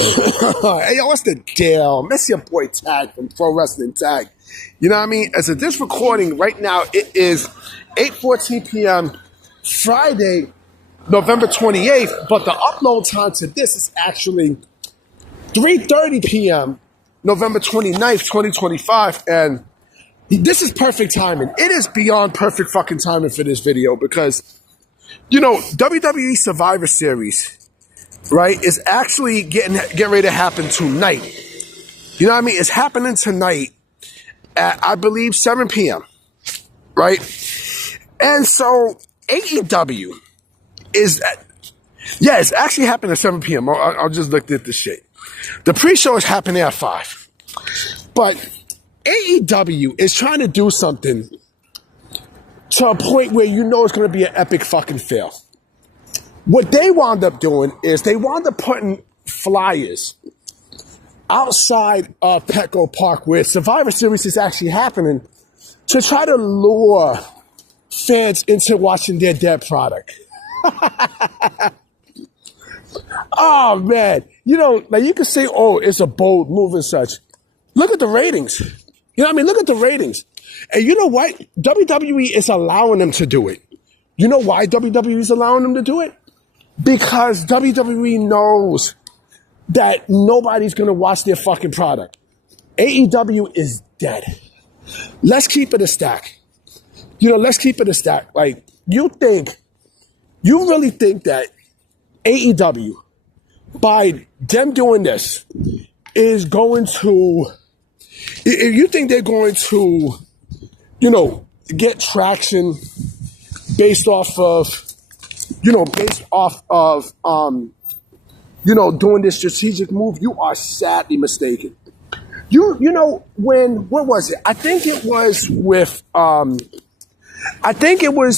Hey, yo, what's the deal? Miss your boy Tag from Pro Wrestling Tag. You know what I mean? As of this recording right now, it is 8:14 p.m. Friday, November 28th, but the upload time to this is actually 3:30 p.m. November 29th, 2025, and this is perfect timing. It is beyond perfect fucking timing for this video because, you know, WWE Survivor Series, right, is actually getting ready to happen tonight. You know what I mean? It's happening tonight at, I believe, 7 p.m., right? And so AEW is, it's actually happening at 7 p.m. I'll just look at this shit. The pre-show is happening at 5. But AEW is trying to do something to a point where you know it's going to be an epic fucking fail. What they wound up doing is they wound up putting flyers outside of Petco Park where Survivor Series is actually happening to try to lure fans into watching their dead product. Oh, man. You know, like you can say, oh, it's a bold move and such. Look at the ratings. You know what I mean? Look at the ratings. And you know what? WWE is allowing them to do it. You know why WWE is allowing them to do it? Because WWE knows that nobody's going to watch their fucking product. AEW is dead. Let's keep it a stack. You know, let's keep it a stack. Like, you really think that AEW, by them doing this, is going to, if you think they're going to, you know, get traction based off of, doing this strategic move, you are sadly mistaken. You know, what was it? I think it was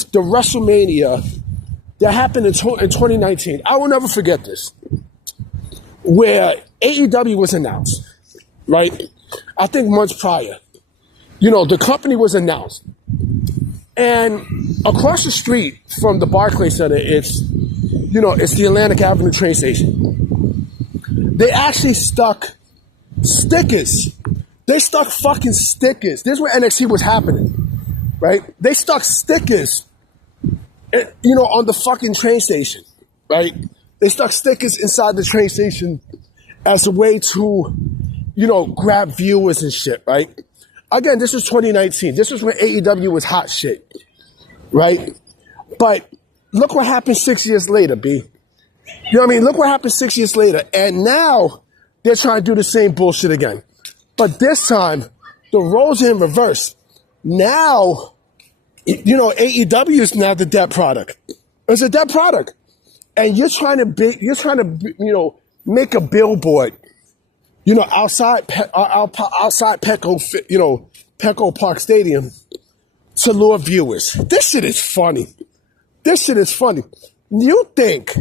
the WrestleMania that happened in 2019. I will never forget this, where AEW was announced, right? I think months prior. You know, the company was announced. And across the street from the Barclays Center, it's the Atlantic Avenue train station. They actually stuck stickers. They stuck fucking stickers. This is where NXT was happening, right? They stuck stickers, on the fucking train station, right? They stuck stickers inside the train station as a way to, grab viewers and shit, right? Again, this was 2019. This was when AEW was hot shit, right? But look what happened 6 years later, B. You know what I mean? Look what happened 6 years later. And now they're trying to do the same bullshit again. But this time, the roles are in reverse. Now, AEW is now the dead product. It's a dead product. And you're trying to make a billboard, outside Petco Park Stadium to lure viewers. This shit is funny. You think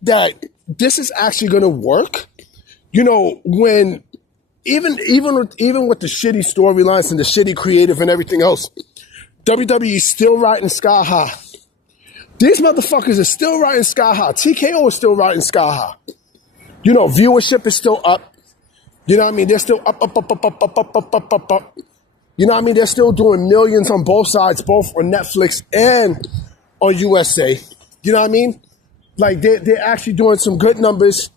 that this is actually going to work? When even with the shitty storylines and the shitty creative and everything else, WWE is still riding sky high. These motherfuckers are still riding sky high. TKO is still riding sky high. Viewership is still up. You know what I mean? They're still up. You know what I mean? They're still doing millions on both sides, both on Netflix and on USA. You know what I mean? Like, they're actually doing some good numbers,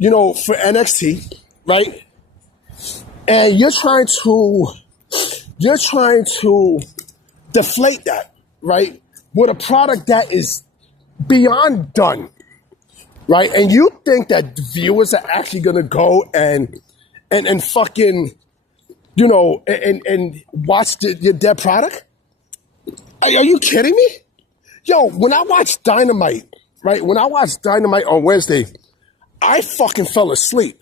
for NXT, right? And you're trying to deflate that, right? With a product that is beyond done, right? And you think that viewers are actually going to go and fucking, and watch your dead product? Are you kidding me? Yo, when I watched Dynamite, right? When I watched Dynamite on Wednesday, I fucking fell asleep.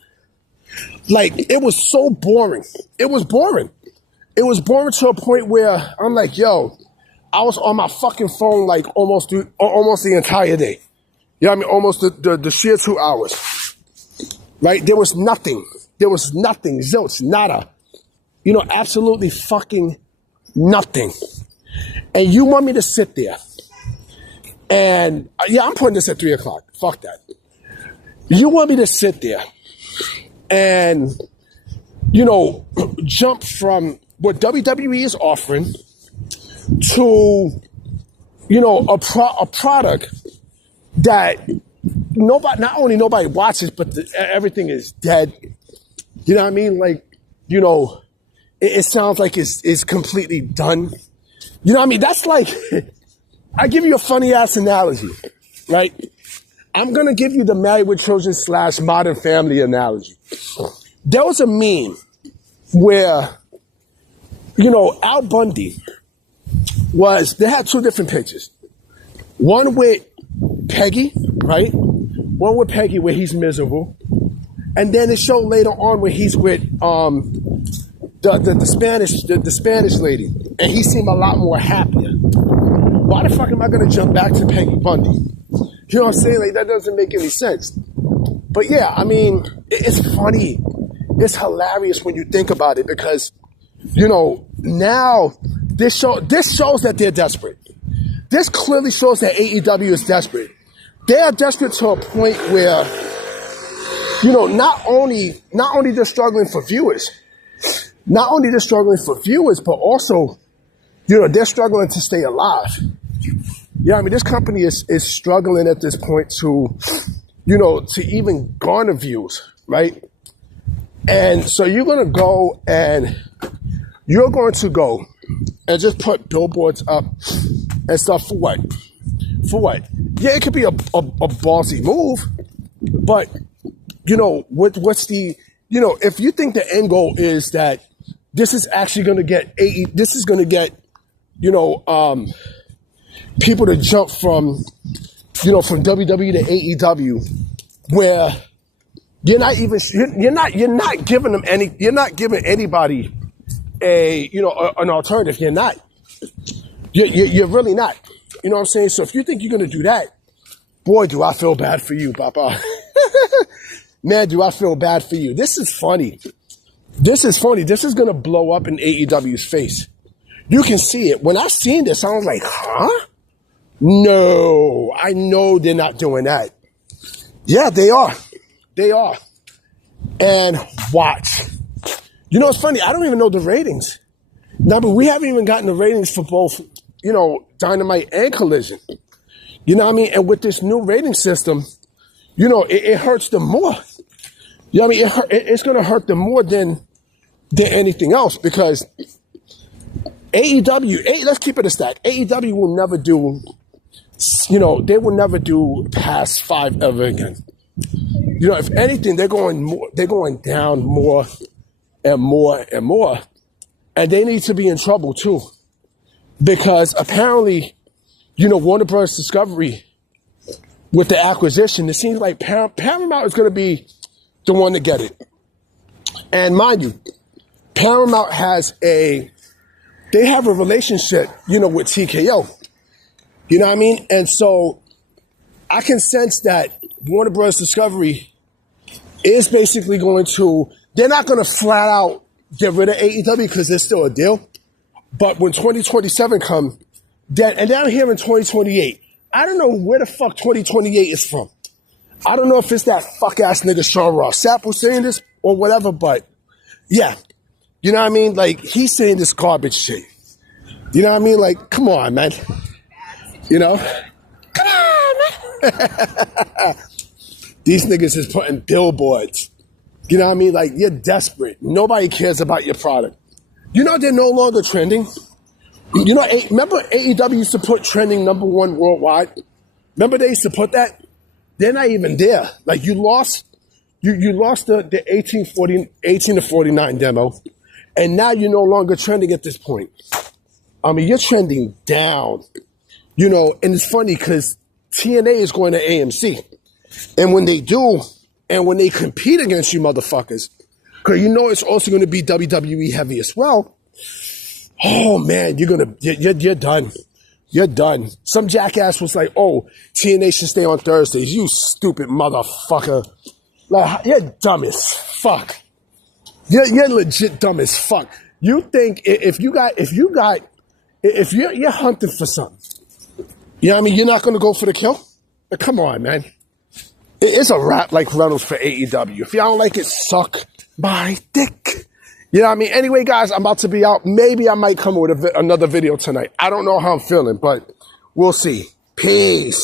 Like, it was so boring. It was boring to a point where I'm like, yo, I was on my fucking phone like almost the entire day. You know what I mean? Almost the sheer 2 hours. Right? There was nothing. Zilch, nada. Absolutely fucking nothing. And you want me to sit there. And I'm putting this at 3 o'clock. Fuck that. You want me to sit there and, jump from what WWE is offering to, a product that not only nobody watches, but everything is dead. You know what I mean? Like, it sounds like it's completely done. You know what I mean? That's like, I give you a funny ass analogy, right? I'm going to give you the Married with Children / Modern Family analogy. There was a meme where, Al Bundy they had two different pictures. One with Peggy, right? One with Peggy where he's miserable. And then it showed later on where he's with the Spanish lady. And he seemed a lot more happier. Why the fuck am I going to jump back to Peggy Bundy? You know what I'm saying? Like, that doesn't make any sense. But yeah, I mean, it's funny. It's hilarious when you think about it because, now this shows that they're desperate. This clearly shows that AEW is desperate. They are desperate to a point where, not only they're struggling for viewers, but also, they're struggling to stay alive. Yeah, I mean, this company is struggling at this point to even garner views, right? And so you're going to go and just put billboards up and stuff for what? Yeah, it could be a ballsy move, but, what's the, if you think the end goal is that this is actually going to get people to jump from WWE to AEW, where you're not giving anybody an alternative. You're really not. You know what I'm saying? So if you think you're going to do that, boy, do I feel bad for you, Papa. Man, do I feel bad for you. This is funny. This is going to blow up in AEW's face. You can see it. When I seen this, I was like, huh? No, I know they're not doing that. Yeah, they are. And watch. It's funny. I don't even know the ratings. Now, but we haven't even gotten the ratings for both, Dynamite and Collision. You know what I mean? And with this new rating system, it hurts them more. You know what I mean? It's going to hurt them more than anything else because let's keep it a stack. AEW will never do, they will never do past 5 ever again. If anything, they're going down more and more and more. And they need to be in trouble too. Because apparently, Warner Bros. Discovery, with the acquisition, it seems like Paramount is going to be the one to get it. And mind you, Paramount they have a relationship, with TKO. You know what I mean? And so I can sense that Warner Bros. Discovery is basically they're not going to flat out get rid of AEW because there's still a deal. But when 2027 comes, and down here in 2028, I don't know where the fuck 2028 is from. I don't know if it's that fuck ass nigga Sean Ross Sapp who's saying this or whatever, but yeah. You know what I mean? Like, he's saying this garbage shit. You know what I mean? Like, come on, man. Come on, man. These niggas is putting billboards. You know what I mean? Like, you're desperate. Nobody cares about your product. They're no longer trending. Remember AEW used to put trending #1 worldwide? Remember they used to put that? They're not even there. Like, you lost the 18 to 49 demo, and now you're no longer trending at this point. I mean, you're trending down. And it's funny because TNA is going to AMC. And when they do, and when they compete against you motherfuckers, because it's also going to be WWE heavy as well. Oh man, you're done. You're done. Some jackass was like, "Oh, TNA should stay on Thursdays." You stupid motherfucker. Like, you're dumb as fuck. You're legit dumb as fuck. You think if you're hunting for something, you know what I mean? You're not going to go for the kill? Come on, man. it is a wrap like Reynolds for AEW. If y'all don't like it, suck my dick. You know what I mean? Anyway, guys, I'm about to be out. Maybe I might come with another video tonight. I don't know how I'm feeling, but we'll see. Peace.